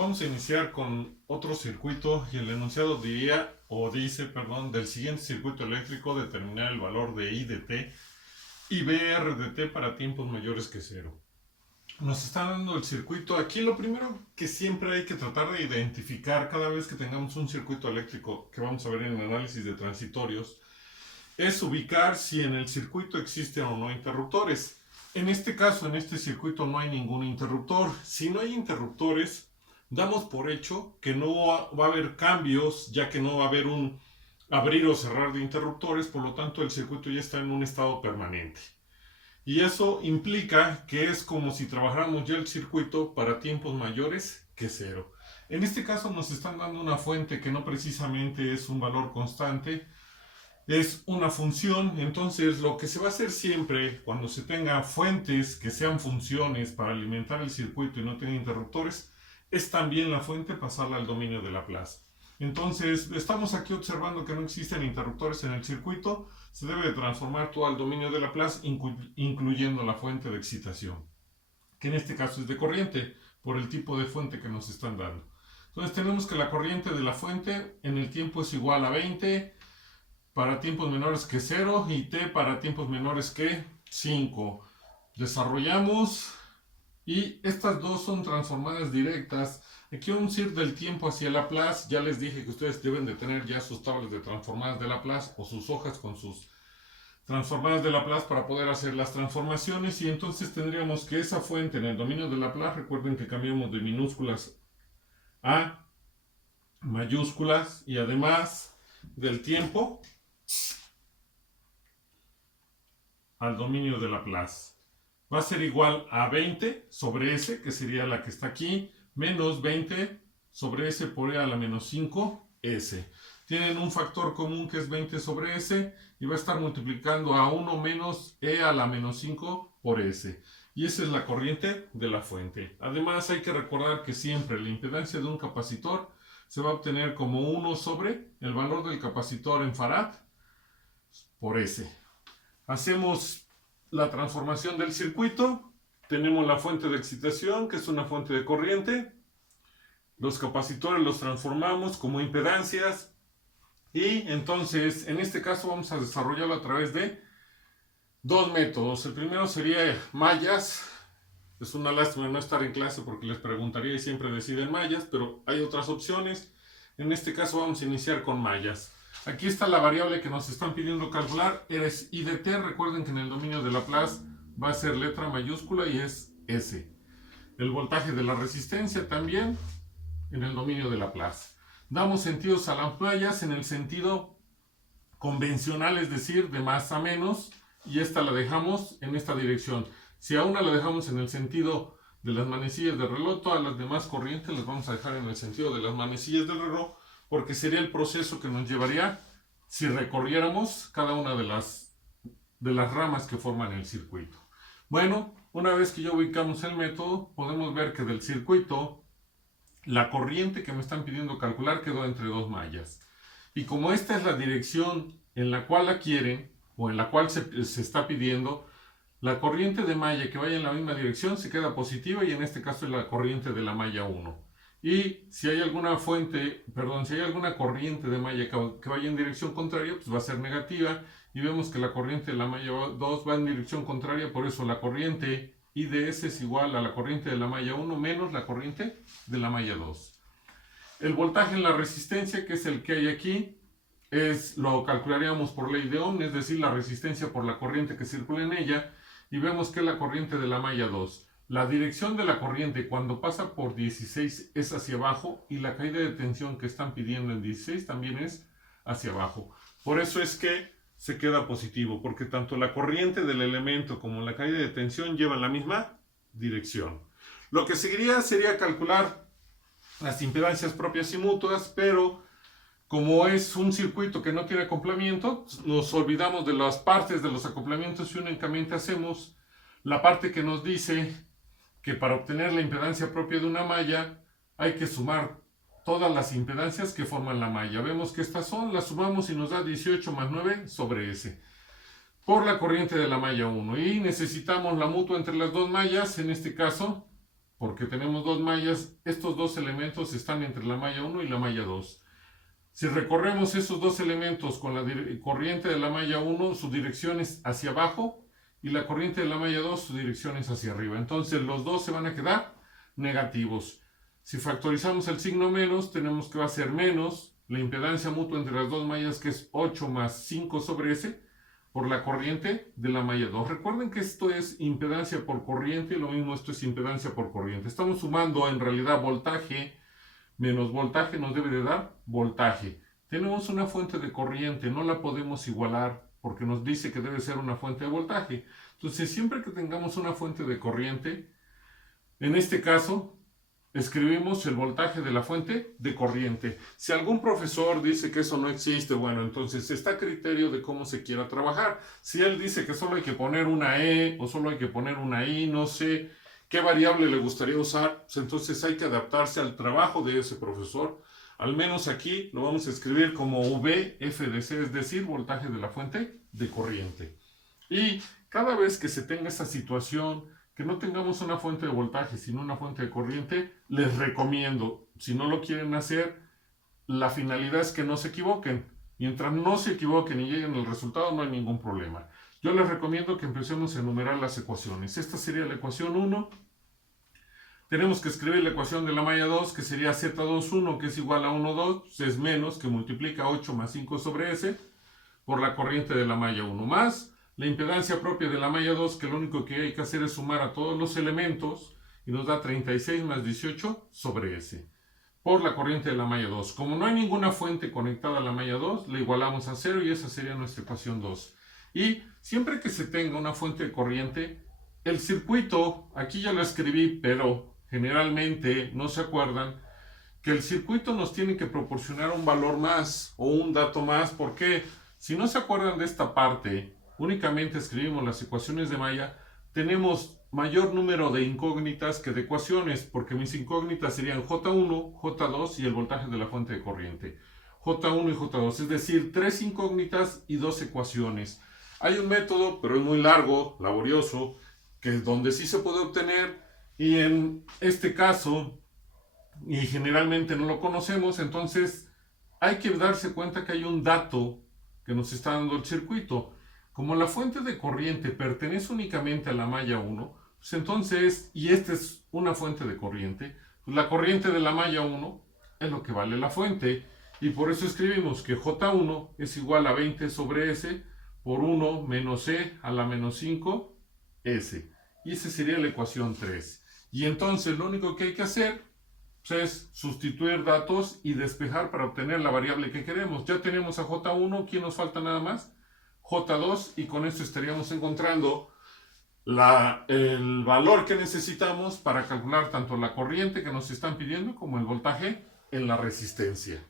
Vamos a iniciar con otro circuito y el enunciado diría, o dice, perdón, del siguiente circuito eléctrico determinar el valor de I de t y BR de t para tiempos mayores que cero. Nos está dando el circuito. Aquí lo primero que siempre hay que tratar de identificar cada vez que tengamos un circuito eléctrico que vamos a ver en el análisis de transitorios es ubicar si en el circuito existen o no interruptores. En este caso, en este circuito no hay ningún interruptor. Si no hay interruptores, damos por hecho que no va a haber cambios, ya que no va a haber un abrir o cerrar de interruptores, por lo tanto el circuito ya está en un estado permanente. Y eso implica que es como si trabajáramos ya el circuito para tiempos mayores que cero. En este caso nos están dando una fuente que no precisamente es un valor constante, es una función. Entonces lo que se va a hacer siempre cuando se tenga fuentes que sean funciones para alimentar el circuito y no tenga interruptores, es también la fuente pasarla al dominio de Laplace. Entonces estamos aquí observando que no existen interruptores en el circuito, se debe de transformar todo al dominio de Laplace, incluyendo la fuente de excitación, que en este caso es de corriente, por el tipo de fuente que nos están dando. Entonces tenemos que la corriente de la fuente en el tiempo es igual a 20 para tiempos menores que 0 y t para tiempos menores que 5. Desarrollamos y estas dos son transformadas directas. Aquí vamos a ir del tiempo hacia Laplace. Ya les dije que ustedes deben de tener ya sus tablas de transformadas de Laplace o sus hojas con sus transformadas de Laplace para poder hacer las transformaciones. Y entonces tendríamos que esa fuente en el dominio de Laplace, recuerden que cambiamos de minúsculas a mayúsculas, y además del tiempo al dominio de Laplace va a ser igual a 20 sobre S, que sería la que está aquí, menos 20 sobre S por E a la menos 5, S. Tienen un factor común que es 20 sobre S y va a estar multiplicando a 1 menos E a la menos 5 por S. Y esa es la corriente de la fuente. Además hay que recordar que siempre la impedancia de un capacitor se va a obtener como 1 sobre el valor del capacitor en farad por S. Hacemos la transformación del circuito. Tenemos la fuente de excitación, que es una fuente de corriente. Los capacitores los transformamos como impedancias. Y entonces, en este caso, vamos a desarrollarlo a través de dos métodos. El primero sería mallas. Es una lástima no estar en clase porque les preguntaría y siempre deciden mallas, pero hay otras opciones. En este caso vamos a iniciar con mallas. Aquí está la variable que nos están pidiendo calcular, es I de t. Recuerden que en el dominio de Laplace va a ser letra mayúscula y es S. El voltaje de la resistencia también en el dominio de Laplace. Damos sentidos a las mallas en el sentido convencional, es decir, de más a menos, y esta la dejamos en esta dirección. Si a una la dejamos en el sentido de las manecillas del reloj, todas las demás corrientes las vamos a dejar en el sentido de las manecillas del reloj, porque sería el proceso que nos llevaría si recorriéramos cada una de las ramas que forman el circuito. Bueno, una vez que ya ubicamos el método, podemos ver que del circuito la corriente que me están pidiendo calcular quedó entre dos mallas. Y como esta es la dirección en la cual la quieren, o en la cual se está pidiendo, la corriente de malla que vaya en la misma dirección se queda positiva, y en este caso es la corriente de la malla 1. Y si hay alguna si hay alguna corriente de malla que vaya en dirección contraria, pues va a ser negativa, y vemos que la corriente de la malla 2 va en dirección contraria, por eso la corriente I de S es igual a la corriente de la malla 1 menos la corriente de la malla 2. El voltaje en la resistencia, que es el que hay aquí, lo calcularíamos por ley de Ohm, es decir, la resistencia por la corriente que circula en ella, y vemos que es la corriente de la malla 2. La dirección de la corriente cuando pasa por 16 es hacia abajo, y la caída de tensión que están pidiendo en 16 también es hacia abajo. Por eso es que se queda positivo, porque tanto la corriente del elemento como la caída de tensión llevan la misma dirección. Lo que seguiría sería calcular las impedancias propias y mutuas, pero como es un circuito que no tiene acoplamiento, nos olvidamos de las partes de los acoplamientos y únicamente hacemos la parte que nos dice que para obtener la impedancia propia de una malla hay que sumar todas las impedancias que forman la malla. Vemos que estas las sumamos y nos da 18 más 9 sobre S por la corriente de la malla 1. Y necesitamos la mutua entre las dos mallas, en este caso porque tenemos dos mallas. Estos dos elementos están entre la malla 1 y la malla 2. Si recorremos esos dos elementos con la corriente de la malla 1, su dirección es hacia abajo, y la corriente de la malla 2, su dirección es hacia arriba. Entonces los dos se van a quedar negativos. Si factorizamos el signo menos, tenemos que va a ser menos la impedancia mutua entre las dos mallas, que es 8 más 5 sobre S, por la corriente de la malla 2. Recuerden que esto es impedancia por corriente, y lo mismo esto es impedancia por corriente. Estamos sumando en realidad voltaje menos voltaje nos debe de dar voltaje. Tenemos una fuente de corriente, no la podemos igualar porque nos dice que debe ser una fuente de voltaje. Entonces, siempre que tengamos una fuente de corriente, en este caso, escribimos el voltaje de la fuente de corriente. Si algún profesor dice que eso no existe, bueno, entonces está a criterio de cómo se quiera trabajar. Si él dice que solo hay que poner una E o solo hay que poner una I, no sé qué variable le gustaría usar, pues entonces hay que adaptarse al trabajo de ese profesor. Al menos aquí lo vamos a escribir como VFDC, es decir, voltaje de la fuente de corriente. Y cada vez que se tenga esa situación, que no tengamos una fuente de voltaje, sino una fuente de corriente, les recomiendo, si no lo quieren hacer, la finalidad es que no se equivoquen. Mientras no se equivoquen y lleguen al resultado, no hay ningún problema. Yo les recomiendo que empecemos a enumerar las ecuaciones. Esta sería la ecuación 1. Tenemos que escribir la ecuación de la malla 2, que sería Z21, que es igual a 1,2, pues es menos, que multiplica 8 más 5 sobre S, por la corriente de la malla 1, más la impedancia propia de la malla 2, que lo único que hay que hacer es sumar a todos los elementos, y nos da 36 más 18 sobre S, por la corriente de la malla 2. Como no hay ninguna fuente conectada a la malla 2, la igualamos a 0 y esa sería nuestra ecuación 2. Y siempre que se tenga una fuente de corriente, el circuito, aquí ya lo escribí, pero generalmente no se acuerdan, que el circuito nos tiene que proporcionar un valor más o un dato más, porque si no se acuerdan de esta parte, únicamente escribimos las ecuaciones de malla, tenemos mayor número de incógnitas que de ecuaciones, porque mis incógnitas serían J1, J2 y el voltaje de la fuente de corriente. J1 y J2, es decir, 3 incógnitas y 2 ecuaciones. Hay un método, pero es muy largo, laborioso, que es donde sí se puede obtener, y en este caso, y generalmente no lo conocemos, entonces hay que darse cuenta que hay un dato que nos está dando el circuito. Como la fuente de corriente pertenece únicamente a la malla 1, pues entonces, y esta es una fuente de corriente, pues la corriente de la malla 1 es lo que vale la fuente, y por eso escribimos que J1 es igual a 20 sobre S por 1 menos E a la menos 5 S. Y esa sería la ecuación 3. Y entonces lo único que hay que hacer pues, es sustituir datos y despejar para obtener la variable que queremos. Ya tenemos a J1, ¿quién nos falta nada más? J2, y con esto estaríamos encontrando el valor que necesitamos para calcular tanto la corriente que nos están pidiendo como el voltaje en la resistencia.